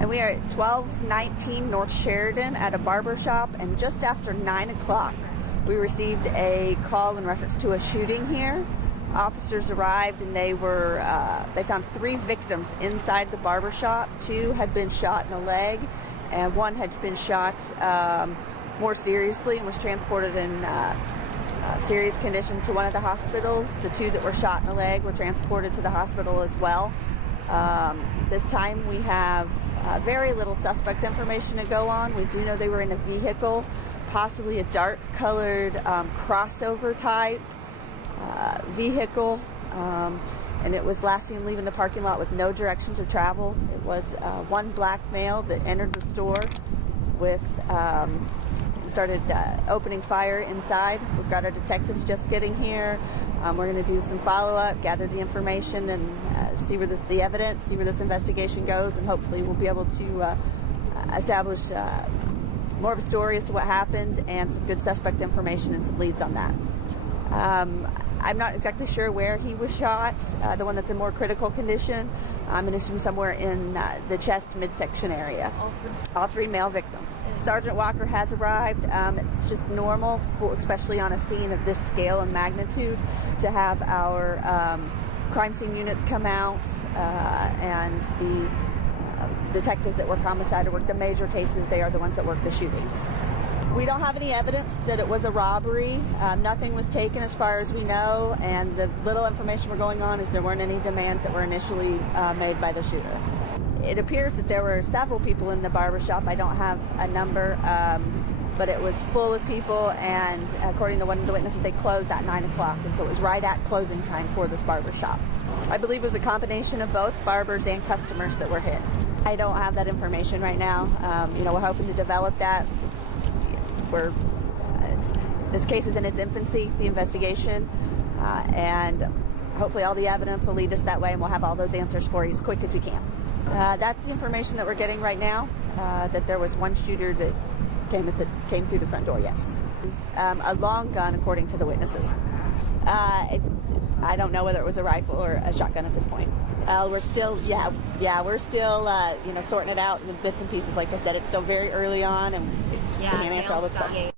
And we are at 1219 North Sheridan at a barber shop, and just after 9 o'clock we received a call in reference to a shooting here. Officers arrived and they found 3 victims inside the barber shop. 2 had been shot in the leg and 1 had been shot more seriously and was transported in serious condition to one of the hospitals. The 2 that were shot in the leg were transported to the hospital as well. This time we have very little suspect information to go on. We do know they were in a vehicle, possibly a dark colored crossover type vehicle, and it was last seen leaving the parking lot with no directions of travel. It was one black male that entered the store with started opening fire inside. We've got our detectives just getting here. We're going to do some follow-up, gather the information, and see where the evidence, see where this investigation goes, and hopefully we'll be able to establish more of a story as to what happened and some good suspect information and some leads on that. I'm not exactly sure where he was shot, the one that's in more critical condition. I'm going to assume somewhere in the chest midsection area. All 3 male victims. Sergeant Walker has arrived. It's just normal, especially on a scene of this scale and magnitude, to have our crime scene units come out and the detectives that work homicide or work the major cases, they are the ones that work the shootings. We don't have any evidence that it was a robbery. Nothing was taken as far as we know, and the little information we're going on is there weren't any demands that were initially made by the shooter. It appears that there were several people in the barbershop. I don't have a number, but it was full of people, and according to one of the witnesses, they closed at 9 o'clock, and so it was right at closing time for this barbershop. I believe it was a combination of both barbers and customers that were hit. I don't have that information right now. We're hoping to develop that. This case is in its infancy, the investigation, and hopefully all the evidence will lead us that way, and we'll have all those answers for you as quick as we can. That's the information that we're getting right now, that there was one shooter that came through the front door, yes. A long gun, according to the witnesses. I don't know whether it was a rifle or a shotgun at this point. We're still, we're still, sorting it out in bits and pieces. Like I said, it's still very early on, and we just can't answer all those questions.